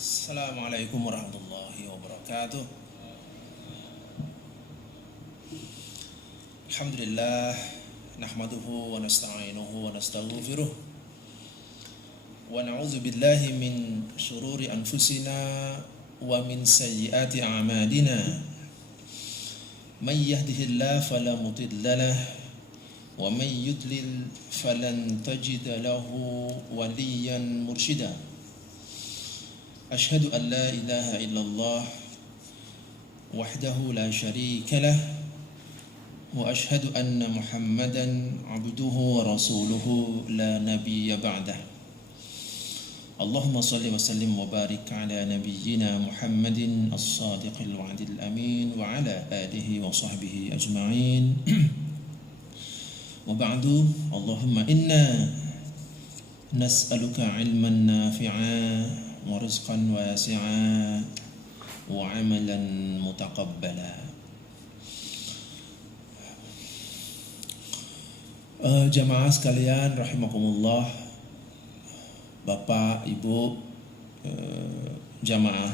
Assalamualaikum warahmatullahi wabarakatuh. Alhamdulillah, nahmaduhu wa nasta'inuhu wa nastaghfiruh wa na'udzu billahi min syururi anfusina wa min sayyiati a'malina. May yahdihillahu fala mudilla lahu wa may yudlil falan tajida lahu waliyan mursyida. Asyhadu an la ilaha illallah wahdahu la syarika lah wa asyhadu anna Muhammadan abduhu wa rasuluhu la nabiyya ba'dah. Allahumma salli wa sallim wa barik ala nabiyyina Muhammadin as-sadiqil wa'dil amin wa ala alihi wa sahbihi ajma'in. Wa ba'du, Allahumma inna nas'aluka ilman nafi'a wa rizqan wasi'a wa amalan mutaqabbala. Jamaah sekalian rahimakumullah, Bapak, Ibu, jamaah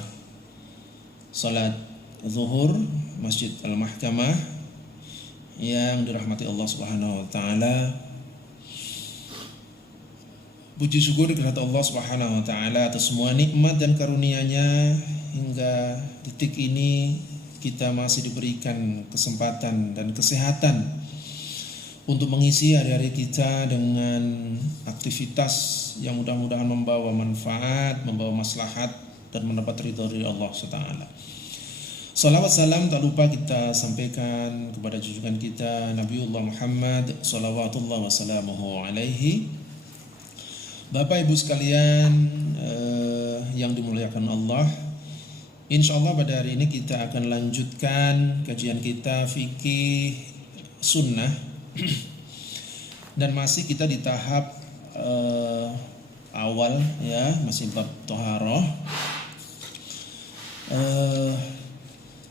salat zuhur Masjid Al-Mahkamah yang dirahmati Allah Subhanahu wa taala. Puji syukur kepada Allah Subhanahu wa taala atas semua nikmat dan karunia-Nya hingga detik ini kita masih diberikan kesempatan dan kesehatan untuk mengisi hari-hari kita dengan aktivitas yang mudah-mudahan membawa manfaat, membawa maslahat dan mendapat ridha dari Allah Subhanahu wa taala. Salawat salam tak lupa kita sampaikan kepada junjungan kita Nabiullah Muhammad salawatullah wassalamuhu alaihi. Bapak Ibu sekalian yang dimuliakan Allah, insyaallah pada hari ini kita akan lanjutkan kajian kita fikih sunnah dan masih kita di tahap awal ya, masih bab thaharah.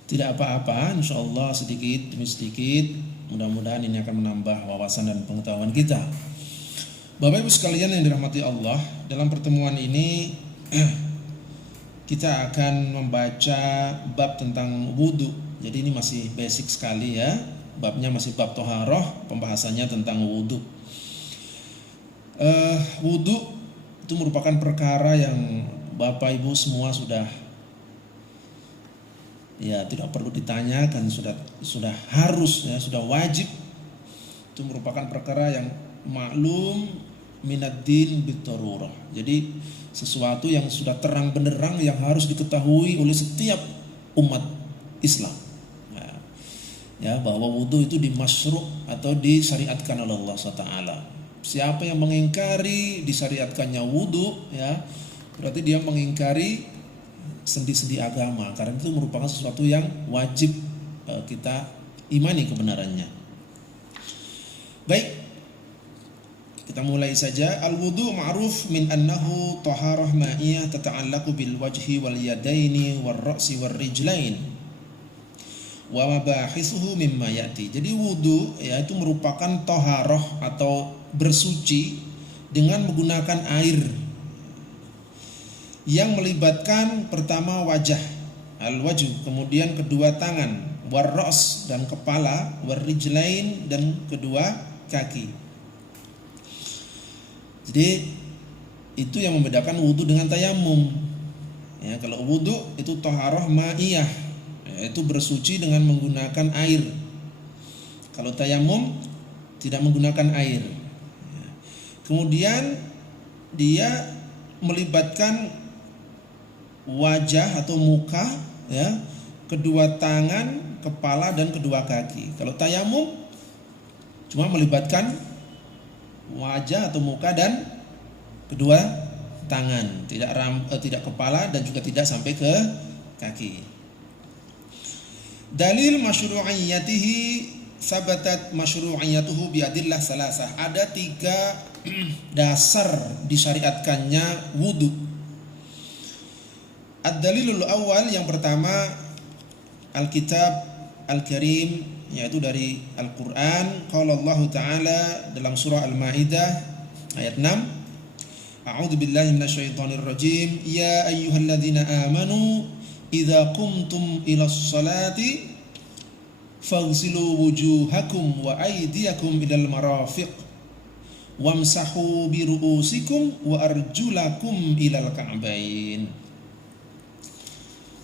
Tidak apa-apa, insyaallah sedikit demi sedikit mudah-mudahan ini akan menambah wawasan dan pengetahuan kita. Bapak Ibu sekalian yang dirahmati Allah, dalam pertemuan ini kita akan membaca bab tentang wudu. Jadi ini masih basic sekali ya. Babnya masih bab thaharah, pembahasannya tentang wudu. Wudu itu merupakan perkara yang Bapak Ibu semua sudah ya tidak perlu ditanyakan, sudah harus ya, sudah wajib. Itu merupakan perkara yang maklum minad-din bid-darurah. Jadi sesuatu yang sudah terang benderang yang harus diketahui oleh setiap umat Islam. Ya, bahwa wudu itu dimasyru' atau disyariatkan oleh Allah SWT. Siapa yang mengingkari disyariatkannya wudu, ya, berarti dia mengingkari sendi-sendi agama, karena itu merupakan sesuatu yang wajib kita imani kebenarannya. Baik, kita mulai saja. Al-wudu ma'ruf min annahu taharah ma'iyah tata'allaqu bil wajhi wal yadaini wal ra'si wal rijlain wa mabahisuhu mimma yati. Jadi wudu ya itu merupakan taharah atau bersuci dengan menggunakan air yang melibatkan pertama wajah, al-wajh, kemudian kedua tangan, war ra's dan kepala, war rijlain dan kedua kaki. Jadi itu yang membedakan wudu dengan tayamum. Ya, kalau wudu itu taharah ma'iyah, yaitu bersuci dengan menggunakan air. Kalau tayamum tidak menggunakan air. Ya. Kemudian dia melibatkan wajah atau muka, ya, kedua tangan, kepala dan kedua kaki. Kalau tayamum cuma melibatkan wajah atau muka dan kedua tangan, tidak kepala dan juga tidak sampai ke kaki. Dalil masyru'iyyatihi sabatat masyru'iyyatuhu bi adillah salasah. Ada 3 dasar disyariatkannya wudu. Ad-dalilul awal, yang pertama Alkitab Al-Karim, yaitu dari Al-Quran. Qala Allah Ta'ala dalam surah Al-Maidah ayat 6, A'udzu billahi minasyaitonir rajim. Ya ayyuhalladzina amanu idza qumtum ilas salati faghsilu wujuhakum wa aydiyakum ilal marafiq wamsahu bi ru'usikum wa arjulakum ilal ka'bain.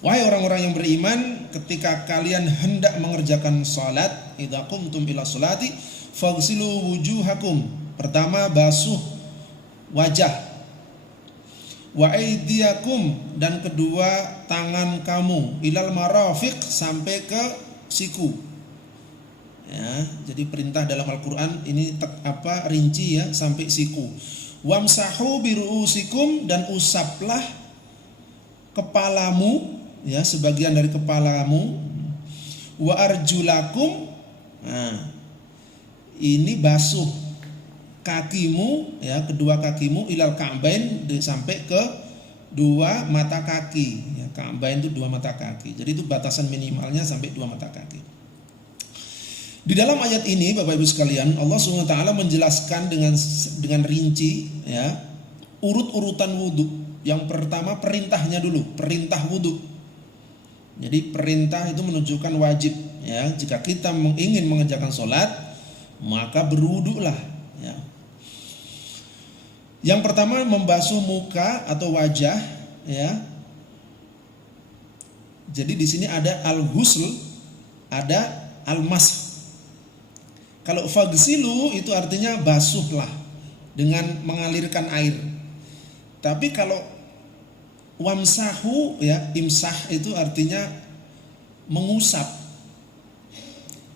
Wahai orang-orang yang beriman, ketika kalian hendak mengerjakan salat, idza qumtum ilas salati faghsilu wujuhakum. Pertama, basuh wajah. Wa aydiyakum, dan kedua tangan kamu, ilal marafiq, sampai ke siku. Ya, jadi perintah dalam Al-Qur'an ini rinci ya, sampai siku. Wamsahu biru'usikum, dan usaplah kepalamu, ya, sebagian dari kepalamu. Wa arjulakum, nah, ini basuh kakimu, ya, kedua kakimu, ilal ka'bain, sampai ke dua mata kaki, ya. Ka'bain itu dua mata kaki. Jadi itu batasan minimalnya sampai dua mata kaki. Di dalam ayat ini Bapak Ibu sekalian, Allah SWT menjelaskan dengan rinci, ya, urut-urutan wudu. Yang pertama perintahnya dulu, perintah wudu. Jadi perintah itu menunjukkan wajib, ya. Jika kita ingin mengerjakan sholat, maka berwudulah, ya. Yang pertama membasuh muka atau wajah, ya. Jadi di sini ada al-ghusl, ada al-mash. Kalau faghsilu itu artinya basuhlah dengan mengalirkan air. Tapi kalau wamsahu, ya, imsah itu artinya mengusap.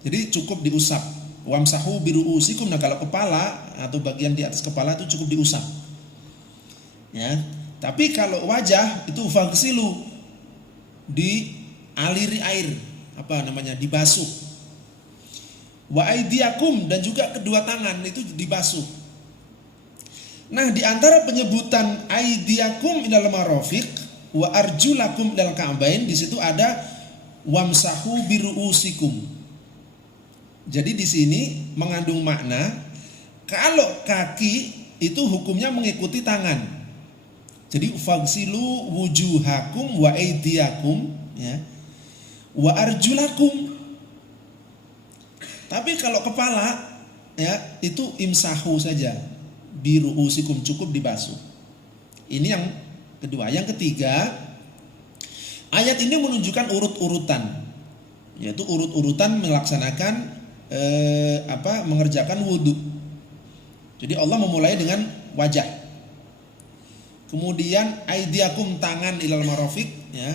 Jadi cukup diusap. Wamsahu biru'usikum, nah kalau kepala atau bagian di atas kepala itu cukup diusap, ya. Tapi kalau wajah itu faghsilu, dialiri air, dibasuh. Wa aydiyakum, dan juga kedua tangan itu dibasuh. Nah, di antara penyebutan aydiyakum ilal marafiq wa arjulakum ilal ka'bain, di situ ada wamsahu biru'usikum. Jadi di sini mengandung makna kalau kaki itu hukumnya mengikuti tangan. Jadi faghsilu wujuhakum wa aydiyakum, ya, wa arjulakum. Tapi kalau kepala, ya, itu imsahu saja, biru'usikum, cukup dibasuh. Ini yang kedua. Yang ketiga, ayat ini menunjukkan urut-urutan, yaitu urut-urutan melaksanakan mengerjakan wudhu. Jadi Allah memulai dengan wajah, kemudian aidiakum, tangan, ilal marafiq, ya,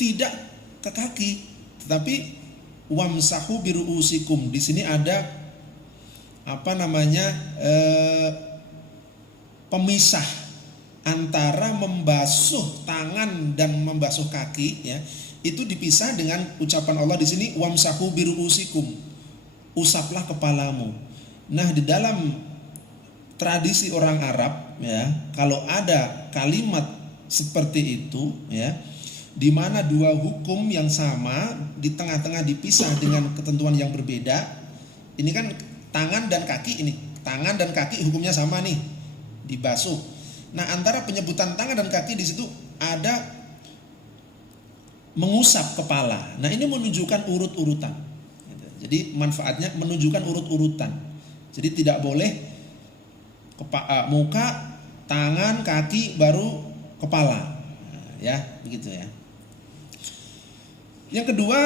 tidak ke kaki, tetapi wamsahu biru'usikum. Di sini ada pemisah antara membasuh tangan dan membasuh kaki, ya. Itu dipisah dengan ucapan Allah di sini wamsahu biru'usikum, usaplah kepalamu. Nah, di dalam tradisi orang Arab, ya, kalau ada kalimat seperti itu, ya, di mana dua hukum yang sama di tengah-tengah dipisah dengan ketentuan yang berbeda. Ini kan tangan dan kaki, ini tangan dan kaki hukumnya sama nih, dibasuh. Nah, antara penyebutan tangan dan kaki di situ ada mengusap kepala. Nah, ini menunjukkan urut-urutan. Jadi manfaatnya menunjukkan urut-urutan. Jadi tidak boleh muka, tangan, kaki, baru kepala. Nah, ya, begitu ya. Yang kedua,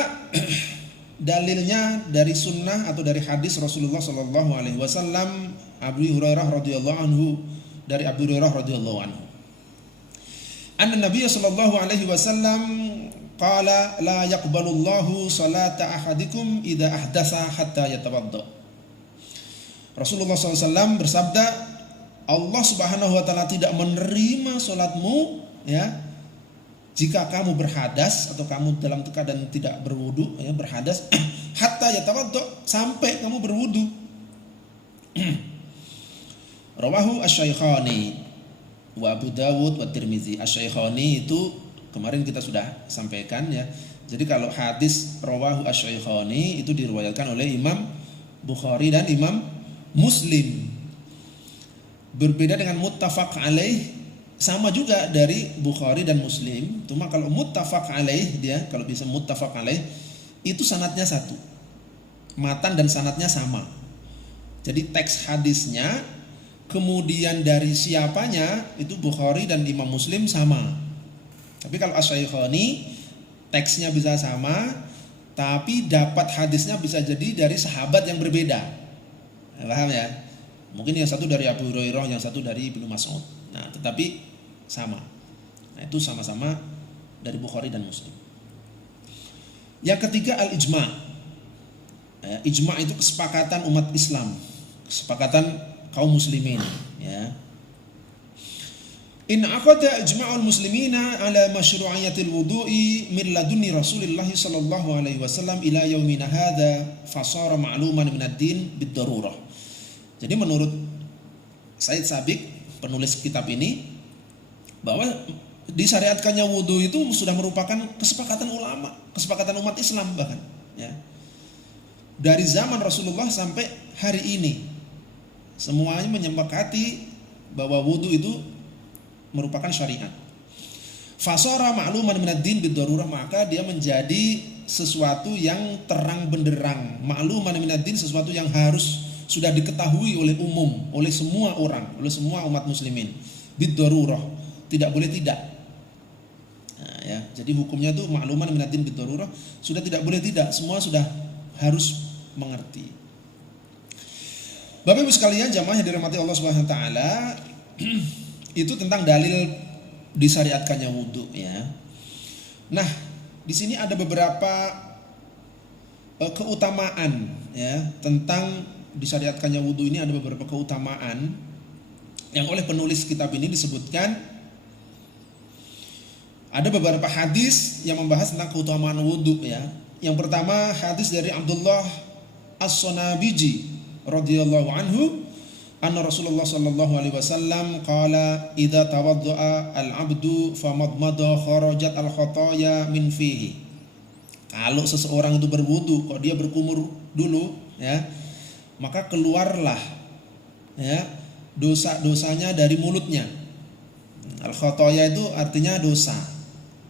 dalilnya dari sunnah atau dari hadis Rasulullah Shallallahu Alaihi Wasallam, Abu Hurairah radhiyallahu anhu, dari Abu Hurairah radhiyallahu anhu. Anna Nabiy Shallallahu Alaihi Wasallam qala la yaqbalullahu salata ahadikum idza ahdatsa hatta yatawadda. Rasulullah SAW bersabda, Allah Subhanahu wa taala tidak menerima salatmu, ya, jika kamu berhadas atau kamu dalam keadaan tidak berwudu, ya, berhadas hatta yatawadda, sampai kamu berwudu. Rawahu asy-Syaikhani wa Abu Dawud wa Tirmizi. Asy-Syaikhani itu kemarin kita sudah sampaikan, ya. Jadi kalau hadis rawahu asy-Syaikhani itu diriwayatkan oleh Imam Bukhari dan Imam Muslim. Berbeda dengan muttafaq alaih, sama juga dari Bukhari dan Muslim. Cuma kalau muttafaq alaih, dia kalau bisa muttafaq alaih itu sanadnya satu, matan dan sanadnya sama. Jadi teks hadisnya kemudian dari siapanya itu Bukhari dan Imam Muslim sama. Tapi kalau Asy-Syaikhani teksnya bisa sama, tapi dapat hadisnya bisa jadi dari sahabat yang berbeda. Paham ya? Mungkin yang satu dari Abu Hurairah, yang satu dari Ibnu Mas'ud. Nah, tetapi sama. Nah, itu sama-sama dari Bukhari dan Muslim. Yang ketiga al-ijma'. Ijma' itu kesepakatan umat Islam, kesepakatan kaum muslimin, ya. In aqada ijma'ul muslimina ala masyru'iyatil wudu'i min ladunni Rasulillah sallallahu alaihi wasallam ila yaumina hadza fasara ma'luman min ad-din bid-darurah. Jadi menurut Said Sabiq, penulis kitab ini, bahwa disyariatkannya wudu itu sudah merupakan kesepakatan ulama, kesepakatan umat Islam bahkan, ya. Dari zaman Rasulullah sampai hari ini semuanya menyepakati bahwa wudu itu merupakan syariat. Fasara ma'luman minad din bid-darurah, maka dia menjadi sesuatu yang terang benderang. Ma'luman minad din, sesuatu yang harus sudah diketahui oleh umum, oleh semua orang, oleh semua umat muslimin. Bid-darurah, tidak boleh tidak. Nah, ya, jadi hukumnya itu ma'luman minad din bid-darurah, sudah tidak boleh tidak, semua sudah harus mengerti. Bapak Ibu sekalian, jamaah yang dirahmati Allah Subhanahu wa taala, itu tentang dalil disyariatkannya wudu, ya. Nah, di sini ada beberapa keutamaan, ya, tentang disyariatkannya wudu ini. Ada beberapa keutamaan yang oleh penulis kitab ini disebutkan. Ada beberapa hadis yang membahas tentang keutamaan wudu, ya. Yang pertama hadis dari Abdullah As-Sunabiji radhiyallahu anhu, anna Rasulullah sallallahu alaihi wasallam qala idza tawaddaa al-'abdu famadmada kharajat al-khataya min fihi. Kalau seseorang itu berwudu, kalau dia berkumur dulu, ya, maka keluarlah, ya, dosa-dosanya dari mulutnya. Al-khataya itu artinya dosa,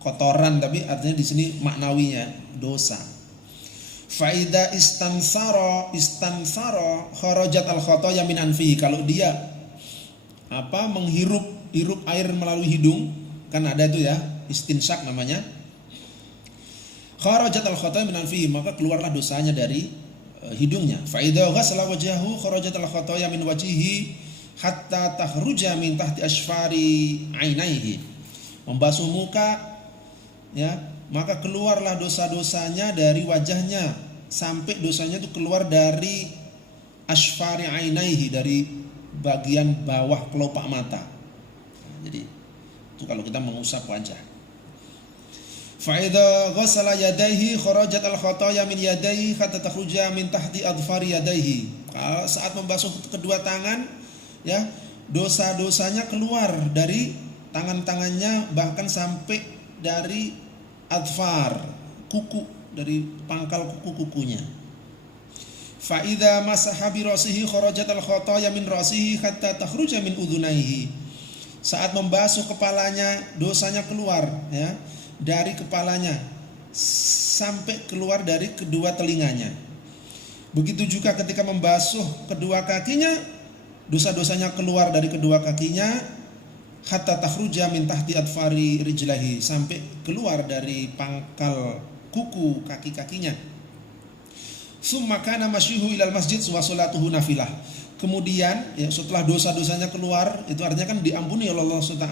kotoran, tapi artinya di sini maknawinya dosa. Faida istansara kharajat al khataya min anfihi. Kalau dia menghirup air melalui hidung, kan ada itu ya, istinsyak namanya. Kharajat al khataya min anfihi, maka keluarlah dosanya dari hidungnya. Faida ghasala wajhahu kharajat al khataya min wajhihi hatta takhruja min tahti asfari ainaihi. Membasuh muka, ya, maka keluarlah dosa-dosanya dari wajahnya sampai dosanya itu keluar dari asfari ainaihi, dari bagian bawah kelopak mata. Jadi itu kalau kita mengusap wajah. Fa idza ghassala yadayhi kharajat al khataya min yadayhi hatta takhruja min tahti adfari yadayhi. Kalau saat membasuh kedua tangan, ya, dosa-dosanya keluar dari tangan-tangannya bahkan sampai dari adfar, kuku, dari pangkal kuku-kukunya. Fa idza masaha bi ra'sihi kharajat al khataya min ra'sihi hatta takhruja min udhunaihi. Saat membasuh kepalanya, dosanya keluar, ya, dari kepalanya sampai keluar dari kedua telinganya. Begitu juga ketika membasuh kedua kakinya, dosa-dosanya keluar dari kedua kakinya hatta takhruja min tahti adfari rijlahi, sampai keluar dari pangkal kuku kaki-kakinya. Summa kana masyuhu ilal masjid wa salatuhu nafilah. Kemudian, ya, setelah dosa-dosanya keluar, itu artinya kan diampuni oleh Allah SWT,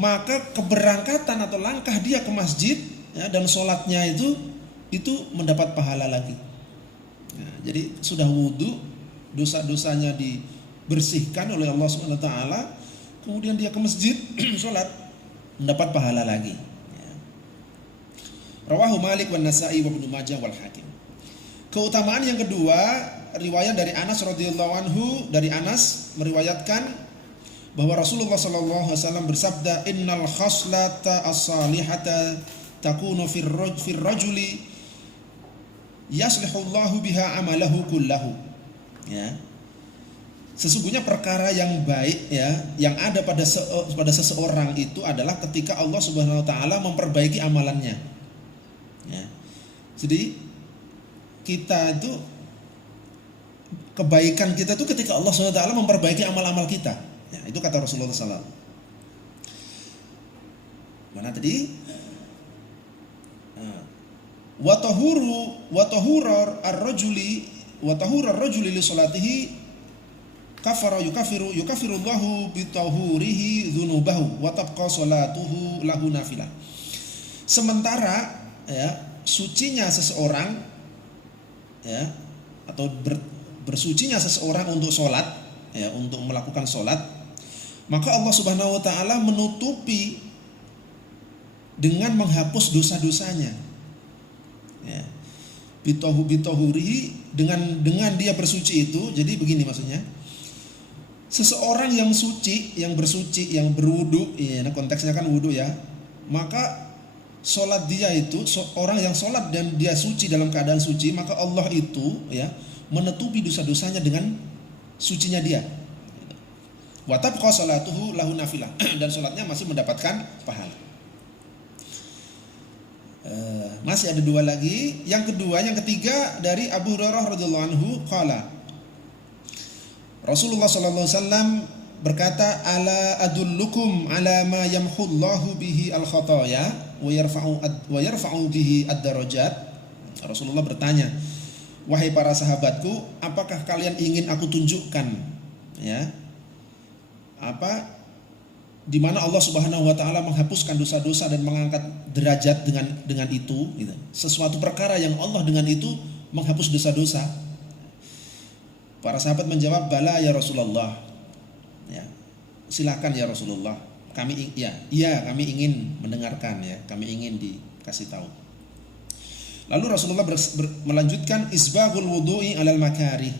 maka keberangkatan atau langkah dia ke masjid, ya, dan sholatnya itu mendapat pahala lagi. Nah, jadi sudah wudu, dosa-dosanya dibersihkan oleh Allah SWT, kemudian dia ke masjid sholat, mendapat pahala lagi. Ya. Rawahu Malik wan Nasa'i wa Ibnu Majah wal Hakim. Keutamaan yang kedua, riwayat dari Anas radhiyallahu anhu, dari Anas meriwayatkan bahwa Rasulullah sallallahu alaihi wasallam bersabda, innal khaslata as-salihata takunu fir rajuli yaslihullahu biha amalahu kullahu. Ya. Sesungguhnya perkara yang baik ya, yang ada pada seseorang itu adalah ketika Allah Subhanahu wa taala memperbaiki amalannya. Ya. Jadi kita itu, kebaikan kita itu ketika Allah Subhanahu wa taala memperbaiki amal-amal kita. Ya, itu kata Rasulullah SAW. Mana tadi? Wa tahurur ar-rajuli li salatihi kafara yukafirullahu bitahurihi dzunubahu wa tabqa salatuhu lahu nafilah. Sementara ya, sucinya seseorang ya, atau bersucinya seseorang untuk sholat ya, untuk melakukan sholat, maka Allah Subhanahu wa taala menutupi dengan menghapus dosa-dosanya. Ya. Bitahurihi, dengan dia bersuci itu. Jadi begini maksudnya. Seseorang yang suci, yang bersuci, yang berwudu, ya, konteksnya kan wudu ya, maka sholat dia itu, orang yang sholat dan dia suci dalam keadaan suci, maka Allah itu ya menutupi dosa-dosanya dengan sucinya dia. Wa tabqa salatuhu lahu nafilah, dan sholatnya masih mendapatkan pahala. Masih ada dua lagi. Yang ketiga dari Abu Hurairah radhiyallahu anhu qala, Rasulullah sallallahu alaihi wasallam berkata, ala adullukum ala ma yamhullahu bihi al-khataya wa yarfa'u bihi ad-darajat. Rasulullah bertanya, wahai para sahabatku, apakah kalian ingin aku tunjukkan ya, apa di mana Allah Subhanahu wa taala menghapuskan dosa-dosa dan mengangkat derajat dengan itu gitu. Sesuatu perkara yang Allah dengan itu menghapus dosa-dosa. Para sahabat menjawab, bala ya Rasulullah. Ya, silakan ya Rasulullah. Kami ingin mendengarkan ya, kami ingin dikasih tahu. Lalu Rasulullah melanjutkan, isbaghul wudu'i 'alal makarih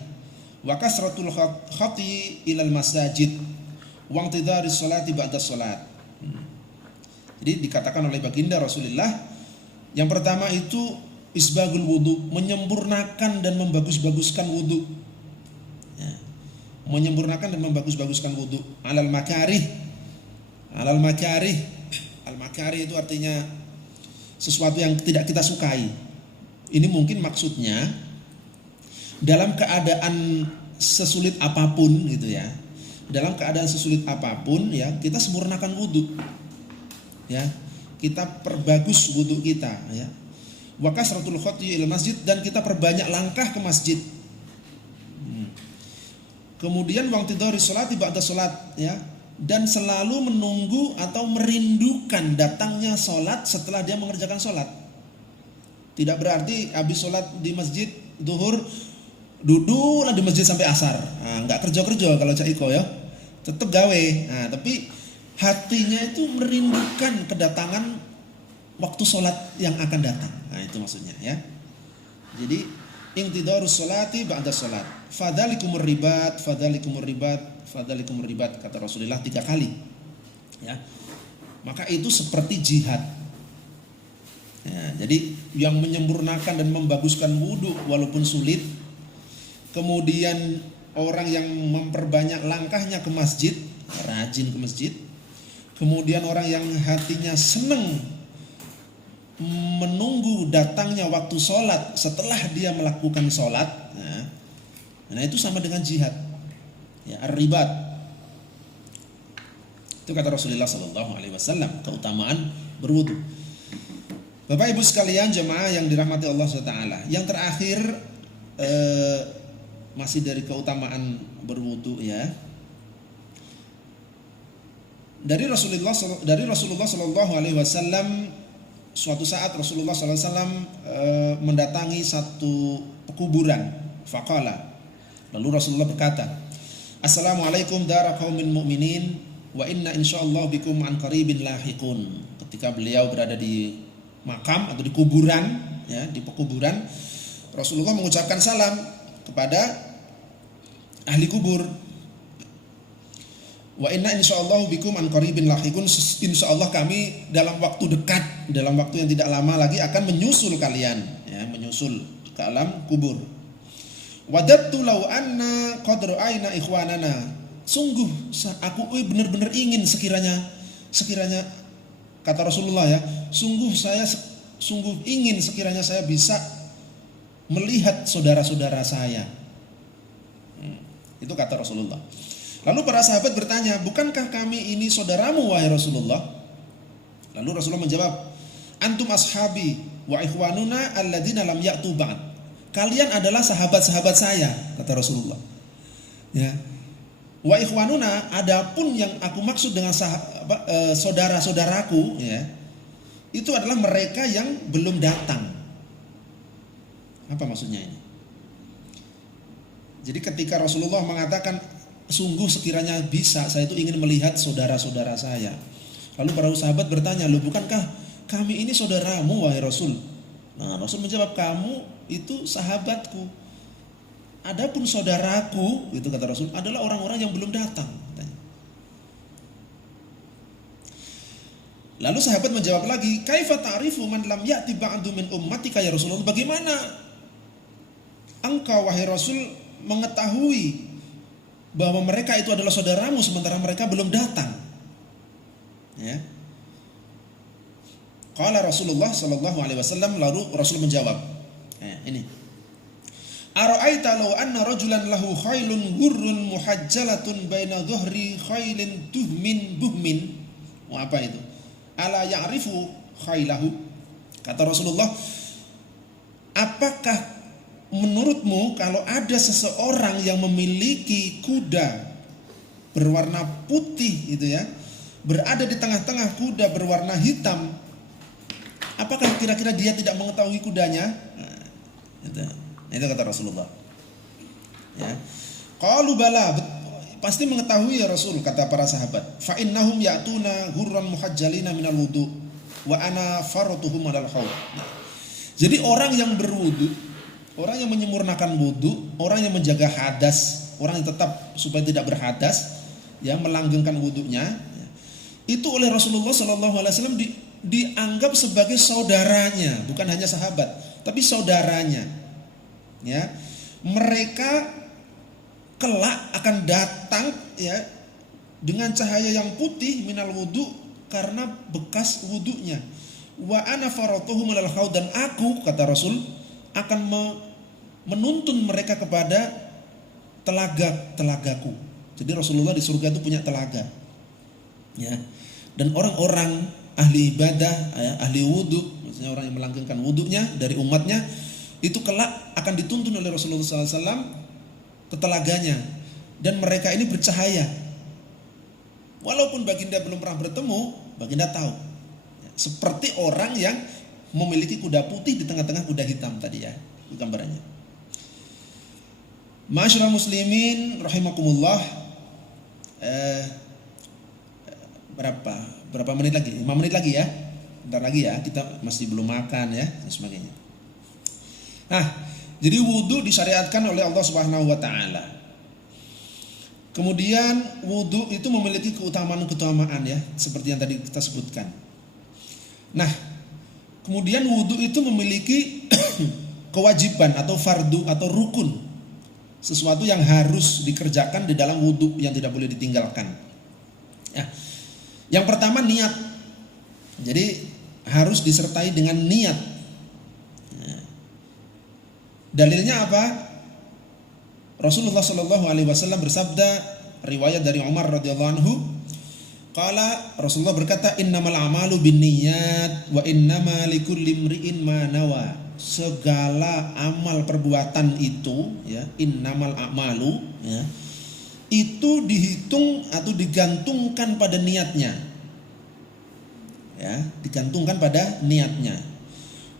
wa kasratul khati ilal masajid wa intidaris salati ba'da salat. Jadi dikatakan oleh baginda Rasulullah, yang pertama itu isbaghul wudu, menyempurnakan dan membagus-baguskan wudu. Menyempurnakan dan membagus-baguskan wudu. Al makarih itu artinya sesuatu yang tidak kita sukai. Ini mungkin maksudnya dalam keadaan sesulit apapun gitu ya, dalam keadaan sesulit apapun ya, kita sempurnakan wudu ya, kita perbagus wudu kita ya. Wa kasratul khati ila masjid, dan kita perbanyak langkah ke masjid. Kemudian waqtidhari sholati ba'da sholat ya, dan selalu menunggu atau merindukan datangnya sholat setelah dia mengerjakan sholat. Tidak berarti habis sholat di masjid duhur duduklah di masjid sampai asar. Nggak kerja kalau Cak Iko ya, tetap gawe. Tapi hatinya itu merindukan kedatangan waktu sholat yang akan datang. Itu maksudnya ya. Jadi intidarus sholati ba'da sholat. Fadhalikumur ribat kata Rasulullah 3 kali. Ya. Maka itu seperti jihad. Ya, jadi yang menyempurnakan dan membaguskan wudu walaupun sulit. Kemudian orang yang memperbanyak langkahnya ke masjid, rajin ke masjid. Kemudian orang yang hatinya senang menunggu datangnya waktu sholat setelah dia melakukan sholat. Nah itu sama dengan jihad ya, ar-ribat. Itu kata Rasulullah SAW, keutamaan berwudu. Bapak Ibu sekalian jemaah yang dirahmati Allah SWT. Yang terakhir masih dari keutamaan berwudu ya. Dari Rasulullah SAW, suatu saat Rasulullah SAW mendatangi satu pekuburan. Faqala, lalu Rasulullah berkata, Assalamualaikum dara qaumin mu'minin wa inna insyaallah bikum an qaribin lahiqun. Ketika beliau berada di makam atau di kuburan ya, di pekuburan, Rasulullah mengucapkan salam kepada ahli kubur. Wa inna insyaallah bikum an qaribin lahiqun. Insyaallah kami dalam waktu dekat, dalam waktu yang tidak lama lagi akan menyusul kalian ya, menyusul ke alam kubur. Wadattu law anna qad ra'ayna ikhwanana. Sungguh aku benar-benar ingin sekiranya kata Rasulullah ya, sungguh ingin sekiranya saya bisa melihat saudara-saudara saya. Itu kata Rasulullah. Lalu para sahabat bertanya, bukankah kami ini saudaramu wahai Rasulullah? Lalu Rasulullah menjawab, antum ashabi wa ikhwanuna alladzina lam ya'tu ba'd. Kalian adalah sahabat-sahabat saya, kata Rasulullah. Ya. Wa ikhwanuna, adapun yang aku maksud dengan saudara-saudaraku, ya, itu adalah mereka yang belum datang. Apa maksudnya ini? Jadi ketika Rasulullah mengatakan, sungguh sekiranya bisa, saya itu ingin melihat saudara-saudara saya. Lalu para sahabat bertanya, loh bukankah kami ini saudaramu wahai Rasul? Nah, Rasul menjawab, kamu itu sahabatku. Adapun saudaraku, itu kata Rasul, adalah orang-orang yang belum datang. Lalu sahabat menjawab lagi, kaifa ta'rifu man lam ya'ti ba'du min ummatika ya Rasulullah? Bagaimana engkau wahai Rasul mengetahui bahwa mereka itu adalah saudaramu sementara mereka belum datang? Ya. Qala Rasulullah sallallahu alaihi wasallam, lalu Rasul menjawab, ini. Ara'aita law anna rajulan lahu khailun ghurrun muhajjalatun baina dhuhri khailin buhmin. Apa itu? Ala ya'rifu khailahu. Kata Rasulullah, apakah menurutmu kalau ada seseorang yang memiliki kuda berwarna putih itu ya, berada di tengah-tengah kuda berwarna hitam, apakah kira-kira dia tidak mengetahui kudanya? Itu kata Rasulullah. Ya. Qalu bala, pasti mengetahui ya Rasul, kata para sahabat. Fa innahum ya'tuna ghurran muhajjalina minal wudu wa ana faratuhum alal haud. Jadi orang yang berwudu, orang yang menyempurnakan wudu, orang yang menjaga hadas, orang yang tetap supaya tidak berhadas, ya melanggengkan wudunya, itu oleh Rasulullah sallallahu alaihi wasallam dianggap sebagai saudaranya, bukan hanya sahabat, tapi saudaranya. Ya, mereka kelak akan datang ya dengan cahaya yang putih minal wudu karena bekas wudunya. Wa ana faratuhum alal haud, dan aku, kata Rasul, akan menuntun mereka kepada telagaku. Jadi Rasulullah di surga itu punya telaga. Ya. Dan orang-orang ahli ibadah, ya, ahli wudu, maksudnya orang yang melanggengkan wudunya dari umatnya, itu kelak akan dituntun oleh Rasulullah SAW ke telaganya, dan mereka ini bercahaya. Walaupun baginda belum pernah bertemu, baginda tahu. Seperti orang yang memiliki kuda putih di tengah-tengah kuda hitam tadi ya, itu gambarannya. Ma'asyiral muslimin rahimakumullah. Berapa menit lagi? 5 menit lagi ya. Bentar lagi ya, kita masih belum makan ya, dan sebagainya. Nah, jadi wudu disyariatkan oleh Allah Subhanahu wa taala. Kemudian wudu itu memiliki keutamaan ya, seperti yang tadi kita sebutkan. Nah, kemudian wudu itu memiliki kewajiban atau fardu atau rukun. Sesuatu yang harus dikerjakan di dalam wudu yang tidak boleh ditinggalkan. Ya. Yang pertama niat. Jadi harus disertai dengan niat. Dalilnya apa? Rasulullah Shallallahu Alaihi Wasallam bersabda, riwayat dari Umar radhiyallahu anhu, qala, Rasulullah berkata, innamal a'malu binniyat wa innama likulli imri'in ma nawa. Segala amal perbuatan itu, ya, innamal a'malu, ya, itu dihitung atau digantungkan pada niatnya, ya, digantungkan pada niatnya.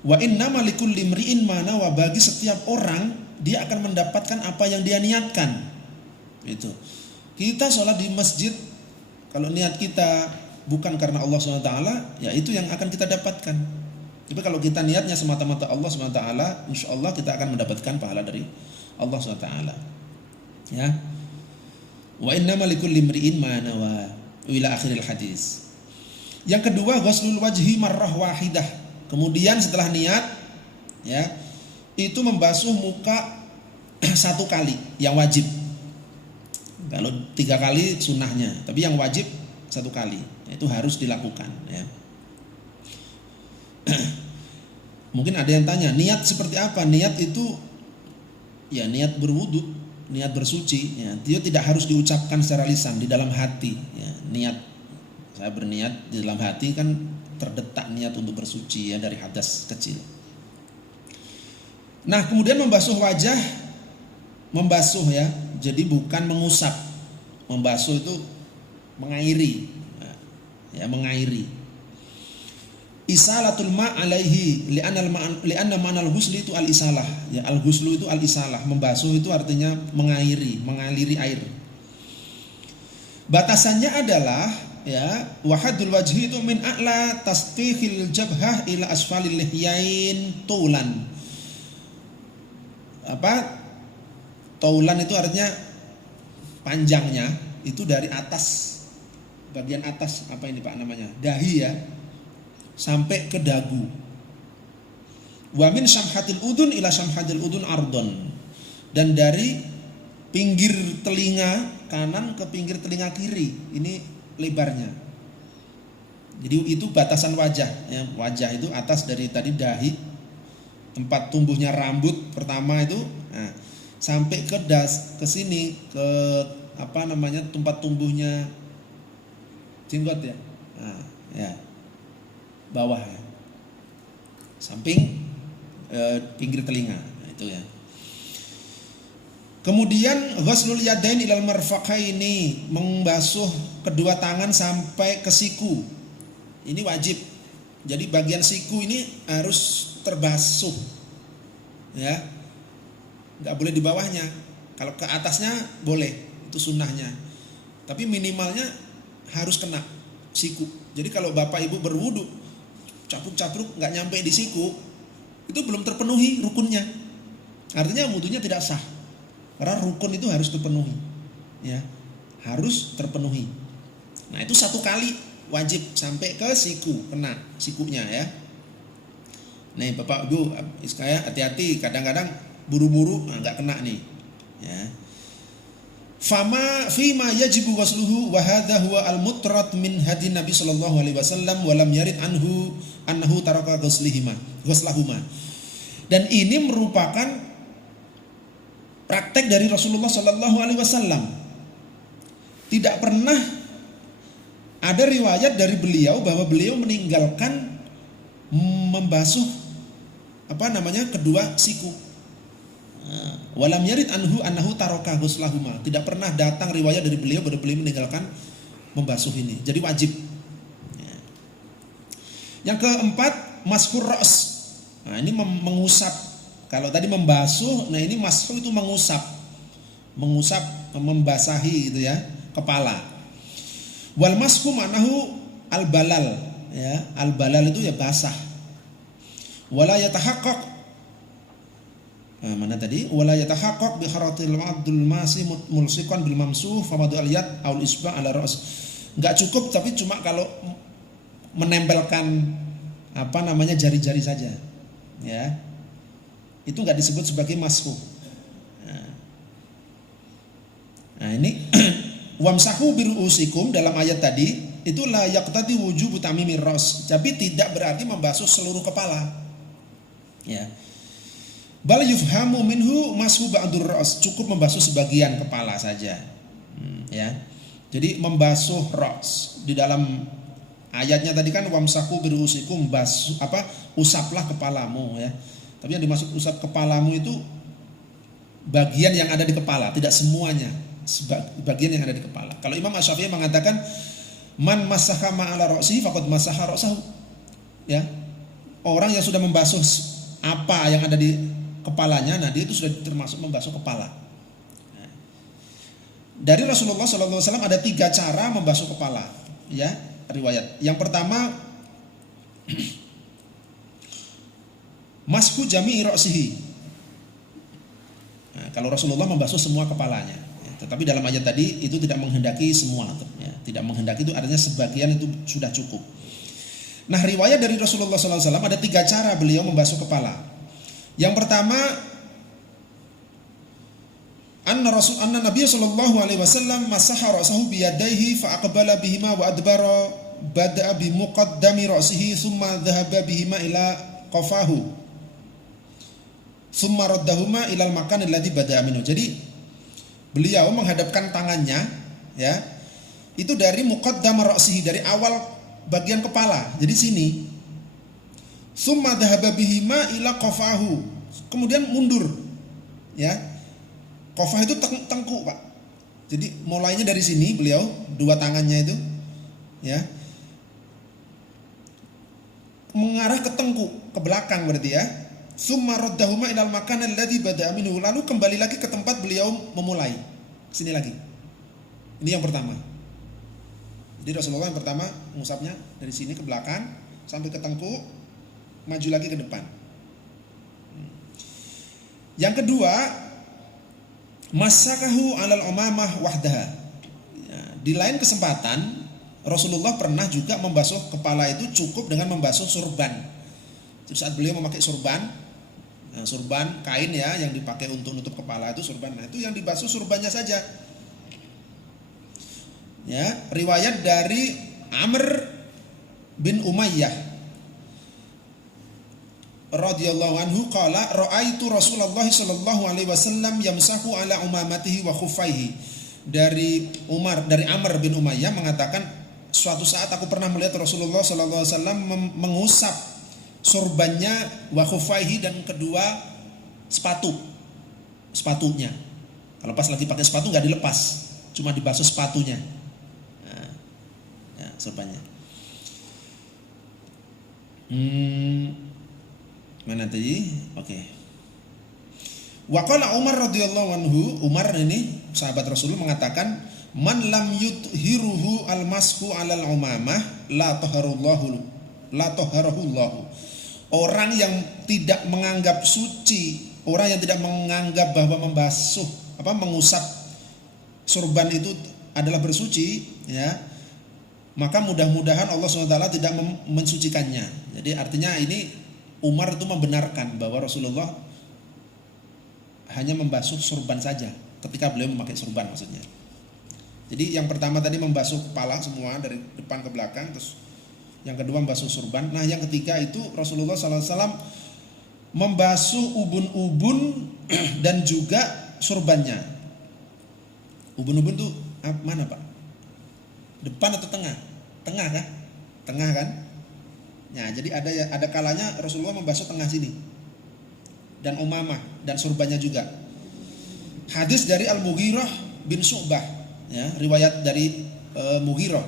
Wa innama likulli imri'in ma nawa, bagi setiap orang dia akan mendapatkan apa yang dia niatkan. Itu. Kita sholat di masjid, kalau niat kita bukan karena Allah SWT, ya itu yang akan kita dapatkan. Tapi kalau kita niatnya semata-mata Allah SWT, insya Allah kita akan mendapatkan pahala dari Allah SWT. Ya. Wa innama likulli imri'in ma nawa ila akhiril hadis. Yang kedua, ghuslul wajhi marrah wahidah. Kemudian setelah niat, ya, itu membasuh muka 1 kali yang wajib. Kalau 3 kali sunnahnya, tapi yang wajib 1 kali. Itu harus dilakukan ya. Mungkin ada yang tanya, niat seperti apa? Niat itu ya niat berwudu, niat bersuci ya. Dia tidak harus diucapkan secara lisan, di dalam hati ya. Niat, saya berniat di dalam hati kan terdetak niat untuk bersuci ya dari hadas kecil. Nah, kemudian membasuh wajah, membasuh ya. Jadi bukan mengusap. Membasuh itu mengairi. Ya, mengairi. Isalatul ma' alaihi li'anna ma'nal husli itu al-isalah. Ya, al-huslu itu al-isalah. Membasuh itu artinya mengairi, mengaliri air. Batasannya adalah ya, wahadul wajhi itu min a'la tasqihil jabhah ila asfalil lihyain tulan. Apa? Taulan itu artinya panjangnya itu dari atas, bagian atas apa ini Pak namanya? Dahi ya, sampai ke dagu. Wa min samhatil udun ila samhatil udun ardon. Dan dari pinggir telinga kanan ke pinggir telinga kiri, ini lebarnya. Jadi itu batasan wajah ya. Wajah itu atas dari tadi dahi, tempat tumbuhnya rambut pertama itu, nah, sampai ke sini ke apa namanya tempat tumbuhnya jenggot ya, nah, ya bawah ya, samping pinggir telinga, nah, itu ya. Kemudian ghuslul yadain ilal marfaqaini, membasuh kedua tangan sampai ke siku, ini wajib. Jadi bagian siku ini harus terbasuh ya, nggak boleh di bawahnya. Kalau ke atasnya boleh, itu sunnahnya, tapi minimalnya harus kena siku. Jadi kalau bapak ibu berwudu capruk-capruk nggak nyampe di siku, itu belum terpenuhi rukunnya, artinya wudunya tidak sah. Karena rukun itu harus terpenuhi ya, harus terpenuhi. Nah itu 1 kali wajib sampai ke siku, kena sikunya ya. Nih bapak ibu sekalian hati-hati, kadang-kadang buru-buru nggak kena nih ya. Fama fima yajibu ghusluhu wa hadza huwa al-mutrad min hadi Nabi sallallahu alaihi wasallam wa lam yarid annahu taraka ghuslahuma. Dan ini merupakan praktek dari Rasulullah sallallahu alaihi wasallam. Tidak pernah ada riwayat dari beliau bahwa beliau meninggalkan membasuh apa namanya kedua siku. Walam yarid annahu taraka ghuslahuma. Tidak pernah datang riwayat dari beliau bahwa beliau meninggalkan membasuh ini. Jadi wajib. Yang keempat, mashur ra's. Nah, ini mengusap. Kalau tadi membasuh, nah ini mashu itu mengusap, membasahi itu ya, kepala. Wal mashu ma'nahu al-balal ya, al-balal itu ya basah. Wala yatahaqqaq, mana tadi? Wala yatahaqqaq bi haratil ma'dul masi mulsiqan bil mamsuh famadu al-yad aul isba' ala ra's. Enggak cukup tapi cuma kalau menempelkan apa namanya jari-jari saja ya, itu nggak disebut sebagai mashu. Nah ini wamsahu biru'usikum dalam ayat tadi itu la yaqtadi wujubu tamimir ra's, tapi tidak berarti membasuh seluruh kepala. Ya. Bal yufhamu minhu mashu ba'dur ra's, cukup membasuh sebagian kepala saja. Ya. Jadi membasuh ra's di dalam ayatnya tadi kan wamsahu biru'usikum, basuh apa? Usaplah kepalamu ya. Tapi yang dimaksud usap kepalamu itu bagian yang ada di kepala, tidak semuanya, bagian yang ada di kepala. Kalau Imam Asy-Syafi'i mengatakan man masaha ma'ala ra'sihi faqad masaha ra'sahu. Ya. Orang yang sudah membasuh apa yang ada di kepalanya, nah dia itu sudah termasuk membasuh kepala. Dari Rasulullah SAW ada 3 cara membasuh kepala, ya, riwayat. Yang pertama mashu jami'i ra'sihi. Nah, kalau Rasulullah membasuh semua kepalanya, ya, tetapi dalam ayat tadi itu tidak menghendaki semua, ya, tidak menghendaki itu artinya sebagian itu sudah cukup. Nah, riwayat dari Rasulullah SAW ada 3 cara beliau membasuh kepala. Yang pertama anna Nabiy sallallahu alaihi wasallam masaha ra'sahu bi yadayhi fa aqbala bihima wa adbara bada'a bi muqaddami ra'sihi thumma dhahaba bihima ila qafahu thumma raddahuma ila al-makan alladhi bada'a minhu. Jadi beliau menghadapkan tangannya ya itu dari muqaddam ra'sihi, dari awal bagian kepala. Jadi sini. Thumma dhahaba bihima ila qafahu. Kemudian mundur. Ya. Qafah itu tengkuk, Pak. Jadi mulainya dari sini beliau dua tangannya itu ya. Mengarah ke tengkuk, ke belakang berarti ya. Tsumma raddahuma ilal makan alladzi bada'a minhu. Lalu kembali lagi ke tempat beliau memulai. Sini lagi. Ini yang pertama. Jadi Rasulullah yang pertama mengusapnya dari sini ke belakang sampai ke tengkuk, maju lagi ke depan. Yang kedua, masakahu alal umamah wahdaha. Ya, di lain kesempatan Rasulullah pernah juga membasuh kepala itu cukup dengan membasuh surban. Jadi saat beliau memakai surban, nah, surban kain ya yang dipakai untuk nutup kepala itu surban. Nah, itu yang dibasuh surbannya saja. Ya, riwayat dari Amr bin Umayyah radhiyallahu anhu qala ra'aitu Rasulullah sallallahu alaihi wasallam yamsahu ala umamatihi wa khuffaihi. Dari Amr bin Umayyah mengatakan suatu saat aku pernah melihat Rasulullah sallallahu alaihi wasallam mengusap surbannya wa khuffaihi dan kedua sepatunya. Kalau pas lagi pakai sepatu enggak dilepas, cuma dibasuh sepatunya. Nah, ya, surbannya. Mana tadi? Oke. Wa qala Umar radhiyallahu anhu, Umar ini sahabat Rasulullah mengatakan, "Man lam yuthiruhu al-mashu 'alal umamah la taharullahu." Orang yang tidak menganggap suci, orang yang tidak menganggap bahwa mengusap surban itu adalah bersuci, ya, maka mudah-mudahan Allah SWT tidak mensucikannya. Jadi artinya ini Umar itu membenarkan bahwa Rasulullah hanya membasuh surban saja ketika beliau memakai surban maksudnya. Jadi yang pertama tadi membasuh kepala semua dari depan ke belakang, terus yang kedua membasuh surban. Nah yang ketiga itu Rasulullah SAW membasuh ubun-ubun dan juga surbannya. Ubun-ubun tuh mana Pak? Depan atau tengah? Tengah kan? Tengah kan? Nah, jadi ada kalanya Rasulullah membasuh tengah sini dan umamah dan surbannya juga. Hadis dari Al-Mughirah bin Syu'bah, ya, riwayat dari Mughirah.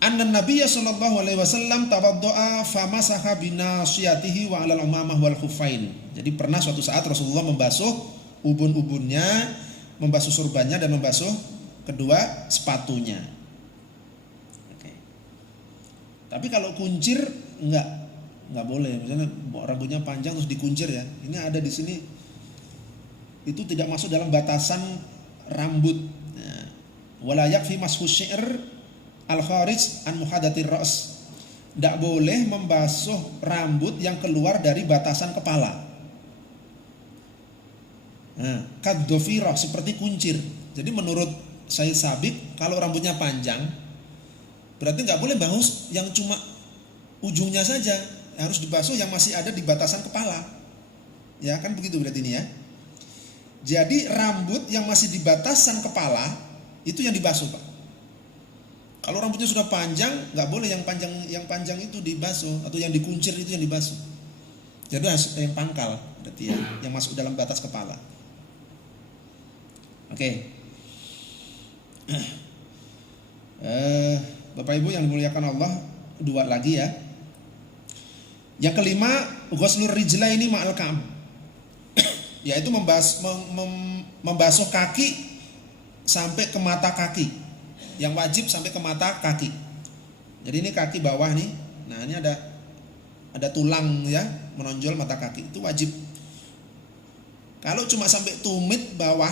Anna Nabiyya sallallahu alaihi wasallam tawaddaa famasaha binasiyatihi wa 'alal umamah wal khuffain. Jadi pernah suatu saat Rasulullah membasuh ubun-ubunnya, membasuh surbannya dan membasuh kedua sepatunya. Tapi kalau kuncir nggak boleh. Misalnya rambutnya panjang terus dikuncir ya. Ini ada di sini itu tidak masuk dalam batasan rambut. Wala yakfi mashu syi'r al-kharij an muhadatir ra's. Tidak boleh membasuh rambut yang keluar dari batasan kepala. Nah, kadhofirah seperti kuncir. Jadi menurut Sayyid Sabiq kalau rambutnya panjang berarti nggak boleh basuh yang cuma ujungnya saja, harus dibasuh yang masih ada di batasan kepala. Ya kan begitu berarti ini ya. Jadi rambut yang masih di batasan kepala itu yang dibasuh Pak. Kalau rambutnya sudah panjang nggak boleh yang panjang itu dibasuh atau yang dikuncir itu yang dibasuh. Jadi yang pangkal berarti ya, yang masuk dalam batas kepala. Oke. Bapak Ibu yang dimuliakan Allah, dua lagi ya. Yang kelima, ghuslur rijlaini ma'al ka'ab. Yaitu membasuh kaki sampai ke mata kaki. Yang wajib sampai ke mata kaki. Jadi ini kaki bawah nih. Nah, ini ada tulang ya, menonjol mata kaki. Itu wajib. Kalau cuma sampai tumit bawah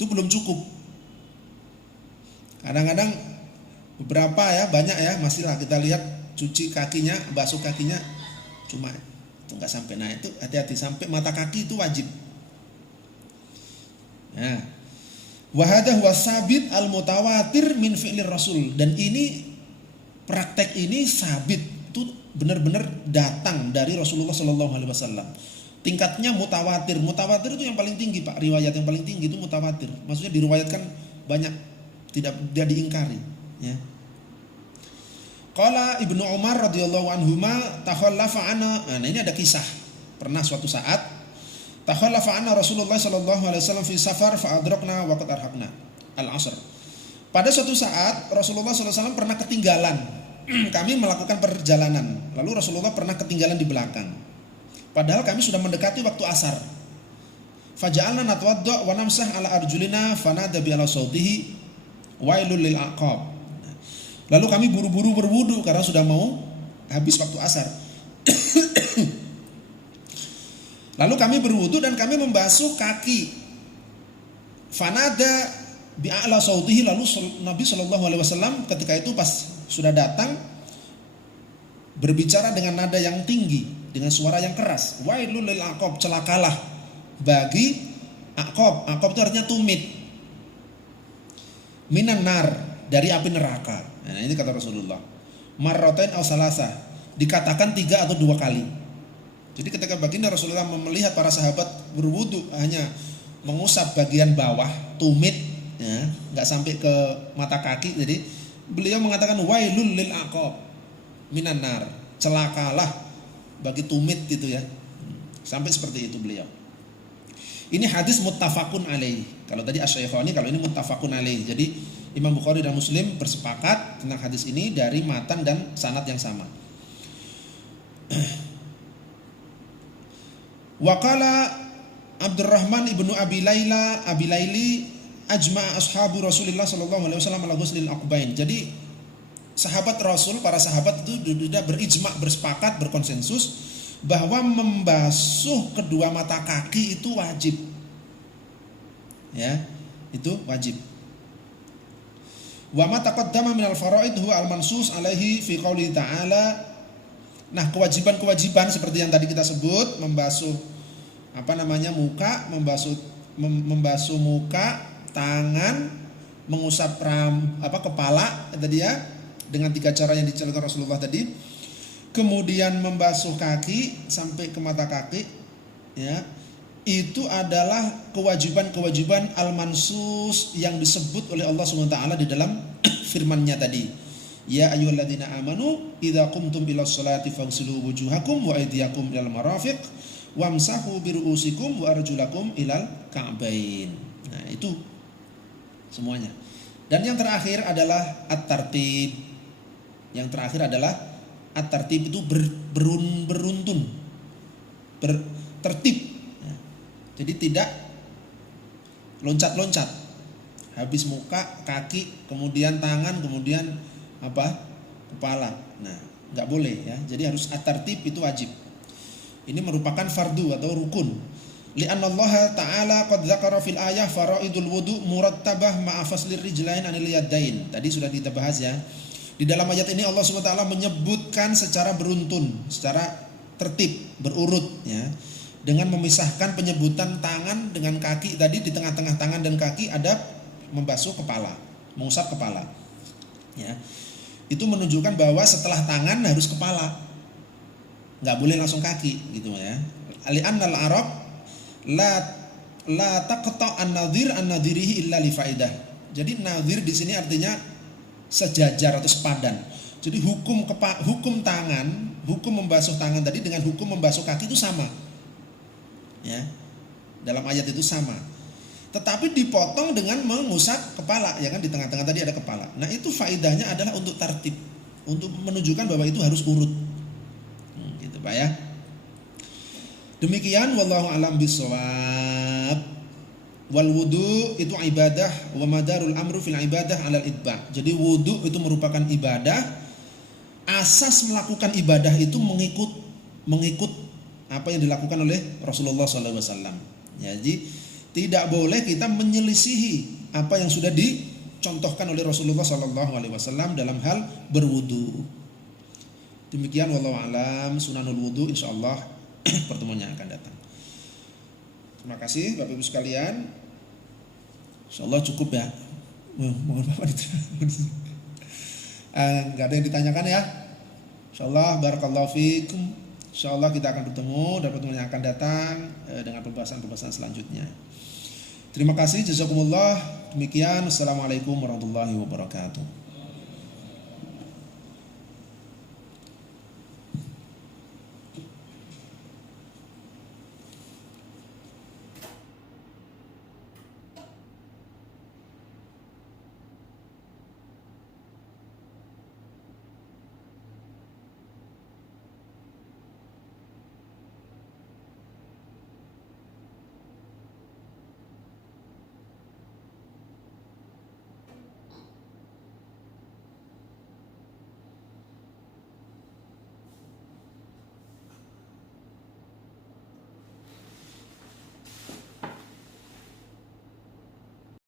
itu belum cukup. Kadang-kadang beberapa ya, banyak ya, masih lah kita lihat cuci kakinya, basuh kakinya cuma itu nggak sampai. Nah itu hati-hati sampai mata kaki itu wajib. Nah, wa hadha huwa sabit al mutawatir min fi'lir rasul, dan ini praktek ini sabit itu benar-benar datang dari Rasulullah Shallallahu Alaihi Wasallam. Tingkatnya mutawatir. Mutawatir itu yang paling tinggi, Pak. Riwayat yang paling tinggi itu mutawatir. Maksudnya diriwayatkan banyak, tidak diingkari. Ya. Qala Ibnu Umar radhiyallahu anhuma takhallafa ana. Nah, ini ada kisah. Pernah suatu saat takhallafa anna Rasulullah sallallahu alaihi wasallam fi safar fa adrakna wa qad arhaqna al-'asr. Pada suatu saat Rasulullah sallallahu alaihi wasallam pernah ketinggalan. Kami melakukan perjalanan. Lalu Rasulullah pernah ketinggalan di belakang. Padahal kami sudah mendekati waktu asar. Faja'alna natwadda wa namsah ala arjulina fanada bi ala sautihi wailul lil aqab. Lalu kami buru-buru berwudu karena sudah mau habis waktu asar. Lalu kami berwudu dan kami membasuh kaki. Fanada bi'a'la sautihi, lalu Nabi Shallallahu Alaihi Wasallam ketika itu pas sudah datang berbicara dengan nada yang tinggi, dengan suara yang keras. Wailul lil aqab, celakalah bagi aqab. Aqab itu artinya tumit. Minan nar, dari api neraka. Nah, ini kata Rasulullah. Marratain aw salasa, dikatakan 3 atau 2 kali. Jadi ketika baginda Rasulullah melihat para sahabat berwudu hanya mengusap bagian bawah, tumit, ya, nggak sampai ke mata kaki. Jadi beliau mengatakan wailul lil aqab minan nar, celakalah bagi tumit gitu ya. Sampai seperti itu beliau. Ini hadis muttafaqun alaih. Kalau tadi asy-Syaikhaini, kalau ini muttafaqun alaih. Jadi Imam Bukhari dan Muslim bersepakat tentang hadis ini dari matan dan sanad yang sama. Waqala Abdurrahman ibnu Abi Laili ajma'a ashabu Rasulullah sallallahu alaihi wasallam ala ghuslil aqbain. Jadi sahabat Rasul, para sahabat itu sudah berijma', bersepakat, berkonsensus bahwa membasuh kedua mata kaki itu wajib. Ya, itu wajib. Wa ma taqaddama minal faraid huwa al-mansus alaihi fi qouli ta'ala. Nah, kewajiban-kewajiban seperti yang tadi kita sebut, membasuh muka, membasuh muka, tangan, mengusap kepala tadi ya, dengan 3 cara yang diceritakan Rasulullah tadi. Kemudian membasuh kaki sampai ke mata kaki, ya. Itu adalah kewajiban-kewajiban al-mansus yang disebut oleh Allah SWT di dalam firman-Nya tadi. Ya ayyuhalladzina amanu idza qumtum ilas sholati faghsilu wujuhakum wa aydiyakum ilal marafiq wamsahu biru'usikum wa arjulakum ilal ka'bain. Nah, itu semuanya. Dan yang terakhir adalah at-tartib. Yang terakhir adalah at-tartib, itu beruntun, tertib. Jadi tidak loncat-loncat. Habis muka, kaki, kemudian tangan, kemudian kepala. Nah, nggak boleh ya. Jadi harus at-tartib, itu wajib. Ini merupakan fardu atau rukun. Li'anna Allah Ta'ala qad dzakara fil ayah faraidul wudu murattabah ma'a faslir rijlain anil yadain. Tadi sudah kita bahas ya. Di dalam ayat ini Allah SWT menyebutkan secara beruntun, secara tertib, berurut ya. Dengan memisahkan penyebutan tangan dengan kaki tadi, di tengah-tengah tangan dan kaki ada membasuh kepala, mengusap kepala. Ya. Itu menunjukkan bahwa setelah tangan harus kepala. Enggak boleh langsung kaki gitu ya. Li'annal Arab la taqta an-nadhir an-nadhirihi illa li faidah. Jadi nadhir di sini artinya sejajar atau sepadan. Jadi hukum tangan, hukum membasuh tangan tadi dengan hukum membasuh kaki itu sama. Ya, dalam ayat itu sama. Tetapi dipotong dengan mengusap kepala, ya kan, di tengah-tengah tadi ada kepala. Nah, itu faedahnya adalah untuk tartib, untuk menunjukkan bahwa itu harus urut. Gitu Pak ya. Demikian wallahu alam bisawab. Wal wudu itu ibadah wa madarul amru fil ibadah alal itba. Jadi wudu itu merupakan ibadah. Asas melakukan ibadah itu mengikut apa yang dilakukan oleh Rasulullah SAW. Jadi tidak boleh kita menyelisihi apa yang sudah dicontohkan oleh Rasulullah SAW dalam hal berwudu. Demikian wallahu alam sunanul wudu, insyaallah pertemuan yang akan datang. Terima kasih Bapak Ibu sekalian. Insyaallah cukup ya. Mohon maaf nggak ada yang ditanyakan ya. Insyaallah barakallahu fikum. Insyaallah kita akan bertemu dan pertemuan yang akan datang dengan pembahasan-pembahasan selanjutnya. Terima kasih, jazakumullah. Demikian, assalamualaikum warahmatullahi wabarakatuh.